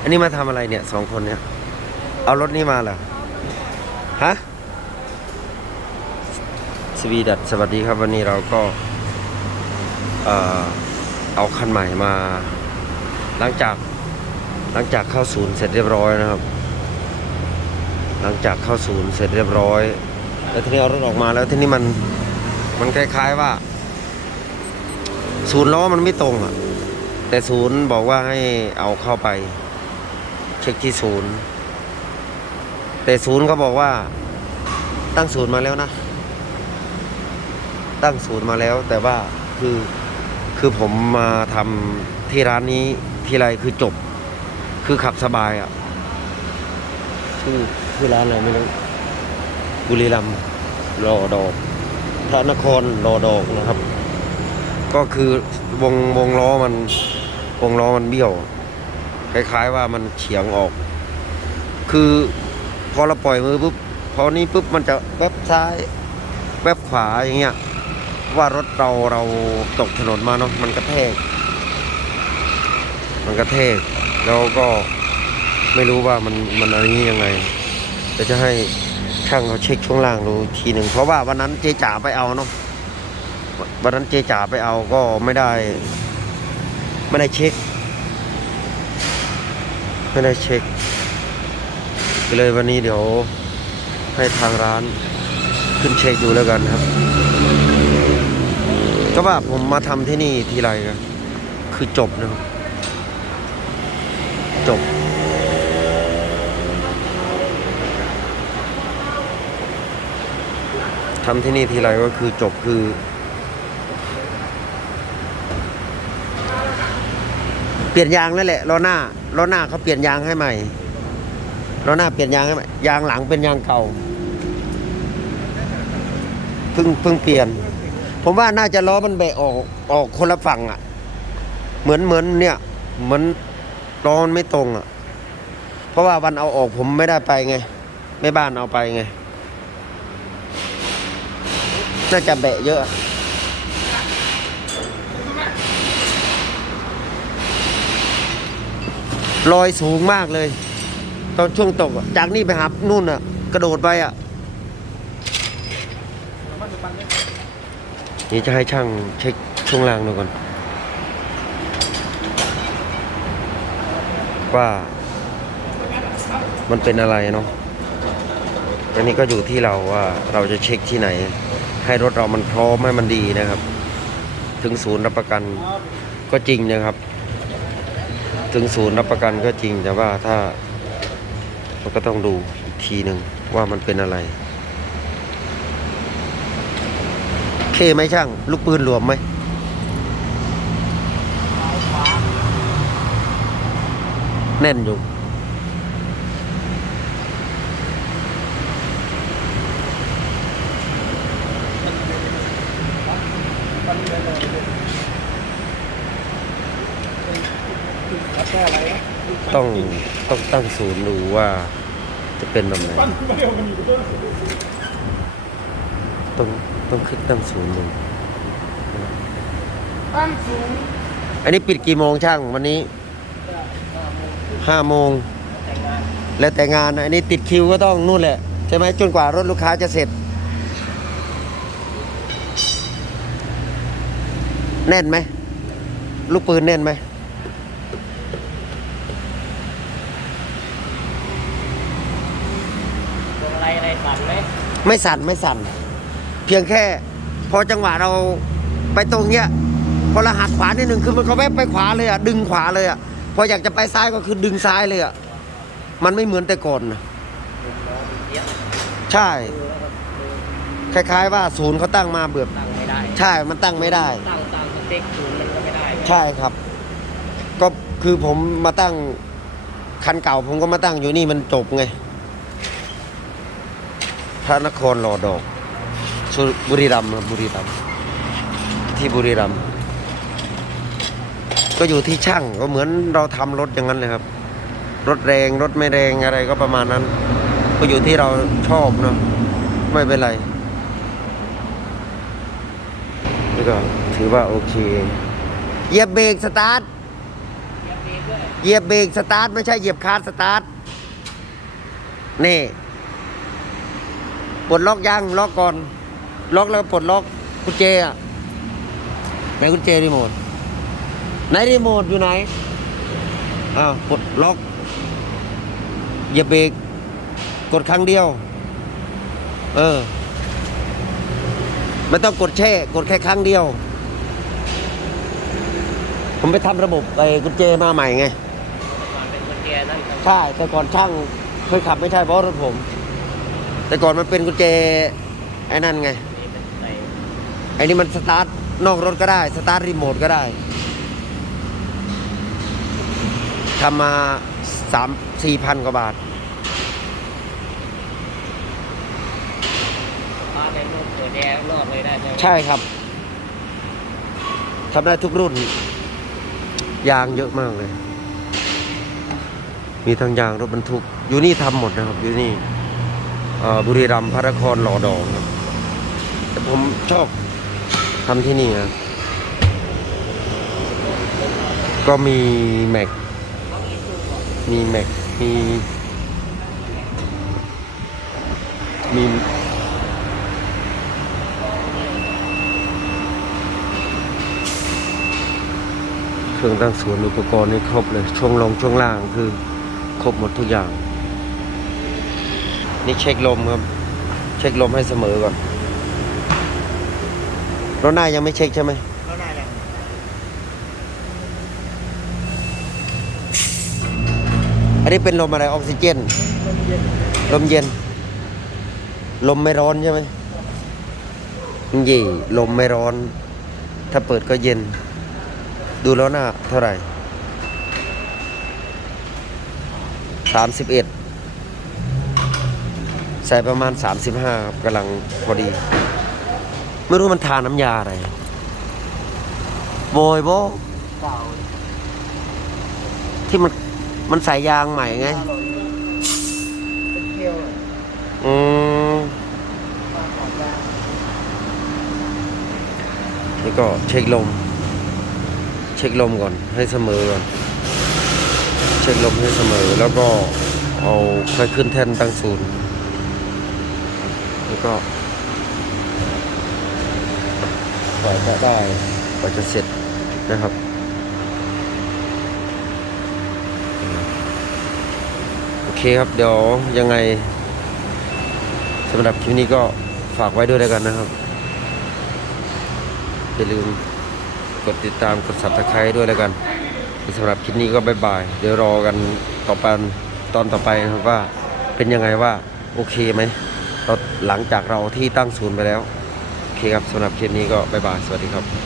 อันนี้มาทำอะไรเนี่ยสองคนเนี่ย เอารถนี้มาเหรอ ฮะ สวีดัตสวัสดีครับ วันนี้เราก็ เอ่อ เอาคันใหม่มา หลังจาก หลังจากเข้าศูนย์เสร็จเรียบร้อยนะครับ หลังจากเข้าศูนย์เสร็จเรียบร้อย แล้วทีนี้เอารถออกมาแล้วทีนี้มัน มันคล้ายๆว่า ศูนย์ล้อมันไม่ตรงอะ แต่ศูนย์บอกว่าให้เอาเข้าไป เช็คที่ศูนย์แต่ศูนย์เขาบอกว่า ตั้งศูนย์มาแล้วนะ ตั้งศูนย์มาแล้ว แต่ว่าคือคือผมมาทำที่ร้านนี้ที่ไรคือจบ คือขับสบายอะชื่อชื่อร้านอะไรไม่รู้บุรีรัมย์รอดอกพระนครรอดอกนะครับ ก็คือวงวงล้อมันวงล้อมันเบี้ยว คล้ายๆว่ามันเฉียงออก คือพอเราปล่อยมือปุ๊บพอนี้ปุ๊บมันจะแวบซ้ายแวบขวาอย่างเงี้ย ว่ารถเราเราตกถนนมาเนาะมันกระแทก มันกระแทก แล้วก็ไม่รู้ว่ามันมันอะไรนี้ยังไงเดี๋ยวจะให้ช่างเขาเช็คช่วงล่างดูทีหนึ่งเพราะว่าวันนั้นเจจ๋าไปเอาเนาะวันนั้นเจจ๋าไปเอาก็ไม่ได้ ไม่ได้เช็ค ไม่ได้เช็คเลยวันนี้เดี๋ยวให้ทางร้านขึ้นเช็คดูแล้วกันครับ ก็ว่าผมมาทำที่นี่ทีไรก็คือจบนะครับ จบ ทำที่นี่ทีไรก็คือจบคือเปลี่ยนยางนั่นแหละล้อหน้า ล้อหน้าเขาเปลี่ยนยางให้ใหม่ล้อหน้าเปลี่ยนยางให้ใหม่ยางหลังเป็นยางเก่าเพิ่งเพิ่งเปลี่ยน ผมว่าน่าจะล้อมันแบะออกออกคนละฝั่งอะ เหมือนเหมือนเนี่ย เหมือนล้อมันไม่ตรงอะ เพราะว่าวันเอาออกผมไม่ได้ไปไงแม่บ้านเอาไปไง น่าจะแบะเยอะ ลอยสูงมากเลย ตอนช่วงตกจากนี่ไปหานู่นอะ กระโดดไปอะนี่จะให้ช่างเช็คช่วงล่างดูก่อน ว่า มันเป็นอะไรเนาะอันนี้ก็อยู่ที่เราว่าเราจะเช็คที่ไหน ให้รถเรามันพร้อมให้มันดีนะครับ ถึงศูนย์รับประกันก็จริงนะครับ ถึงศูนย์รับประกันก็จริงแต่ว่าถ้าเราก็ต้องดูอีกทีหนึ่งว่ามันเป็นอะไรเคไหมช่าง ลูกปืนรวมไหมแน่นอยู่ ต้องต้องตั้งศูนย์ดูว่าจะเป็นแบบไหนต้องต้องคลิกตั้งศูนย์ดูตั้งสูงอันนี้ปิดกี่โมงช่างวันนี้ห้าโมงแล้วแต่งานนะอันนี้ติดคิวก็ต้องนู่นแหละใช่ไหมจนกว่ารถลูกค้าจะเสร็จ แน่นไหมลูกปืนแน่นไหม พวงอะไรอะไร สั่นไหมไม่สั่นไม่สั่น เพียงแค่ พอจังหวะเราไปตรงเนี้ยพอเราหักขวานิดหนึ่งคือมันก็แวบไปขวาเลยอะดึงขวาเลยอะพออยากจะไปซ้ายก็คือดึงซ้ายเลยอะมันไม่เหมือนแต่ก่อนนะใช่ คล้าย ๆ ว่าศูนย์เขาตั้งมาเบือบตั้งไม่ได้ใช่มันตั้งไม่ได้ ตั้งตามสเต็กศูนย์มันก็ไม่ได้ ใช่ครับ ก็คือผมมาตั้งคันเก่าผมก็มาตั้งอยู่นี่มันจบไง พระนครรอดอกสุบุรีรัมย์บุรีรัมย์ที่บุรีรัมย์ก็อยู่ที่ช่างก็เหมือนเราทำรถอย่างนั้นเลยครับ รถแรงรถไม่แรงอะไรก็ประมาณนั้น ก็อยู่ที่เราชอบเนาะไม่เป็นไรนี่ก็ถือว่าโอเคเหยียบเบรกสตาร์ทเหยียบเบรกสตาร์ทไม่ใช่เหยียบคาร์สตาร์ทนี่ ปลดล็อกยังล็อกก่อน ล็อกแล้วปลดล็อกกุญแจอะไหนกุญแจรีโมทไหนรีโมทอยู่ไหนอ้าวปลดล็อกเหยียบเบรกกดครั้งเดียว เออไม่ต้องกดแช่ กดแค่ครั้งเดียว ผมไปทำระบบไอ้กุญแจมาใหม่ไงก่อนเป็นคนแก่นั่นครับใช่แต่ก่อนช่างเคยขับไม่ใช่เพราะรถผม แต่ก่อนมันเป็นกุญแจไอ้นั่นไงนี่เป็นใส่ไอ้นี่มันสตาร์ทนอกรถก็ได้ สตาร์ทรีโมทก็ได้ทำมาสามสี่พันกว่าบาทป้าในรูปเปิดแอร์รอบเลยได้ใช่ไหมใช่ครับทำได้ทุกรุ่น ยางเยอะมากเลย มีทั้งยางรถบรรทุก อยู่นี่ทำหมดนะครับ อยู่นี่เอ่อ บุรีรัมย์พระนครหล่อดองครับแต่ผมชอบทำที่นี่ครับก็มีแม็ก มีแม็ก มี มี เครื่องตั้งศูนอุปกรณ์นี่ครบเลย ช่วงลงช่วงล่างคือครบหมดทุกอย่าง นี่เช็คลมครับ เช็คลมให้เสมอก่อนรถหน้ายังไม่เช็คใช่ไหมก็ได้แหละอันนี้เป็นลมอะไรออกซิเจนลมเย็น ลมไม่ร้อนใช่ไหมยี่ลมไม่ร้อน ถ้าเปิดก็เย็น ดูแล้วหน้าเท่าไหร่สามสิบเอ็ด ใส่ประมาณสามสิบห้าครับกำลังพอดี ไม่รู้มันทาน้ำยาอะไรโบยโบเก่าที่มันมันใส่ยางใหม่ไงอืมป้าขอบยานี่ก็เช็คลม เช็คลมก่อนให้เสมอก่อนเช็คลมให้เสมอแล้วก็เอาค่อยขึ้นแท่นตั้งศูนย์ แล้วก็กว่าจะได้กว่าจะเสร็จนะครับโอเคครับเดี๋ยวยังไงสำหรับคลิปนี้ก็ฝากไว้ด้วยแล้วกันนะครับอย่าลืมกดติดตามกด subscribe ด้วยแล้วกันสำหรับคลิปนี้ก็บายบายเดี๋ยวรอกันต่อไปตอนต่อไปนะครับว่าเป็นยังไงว่าโอเคไหมเรา หลังจากเราที่ตั้งศูนย์ไปแล้ว โอเคครับสำหรับคลิปนี้ก็บายบาย สวัสดีครับ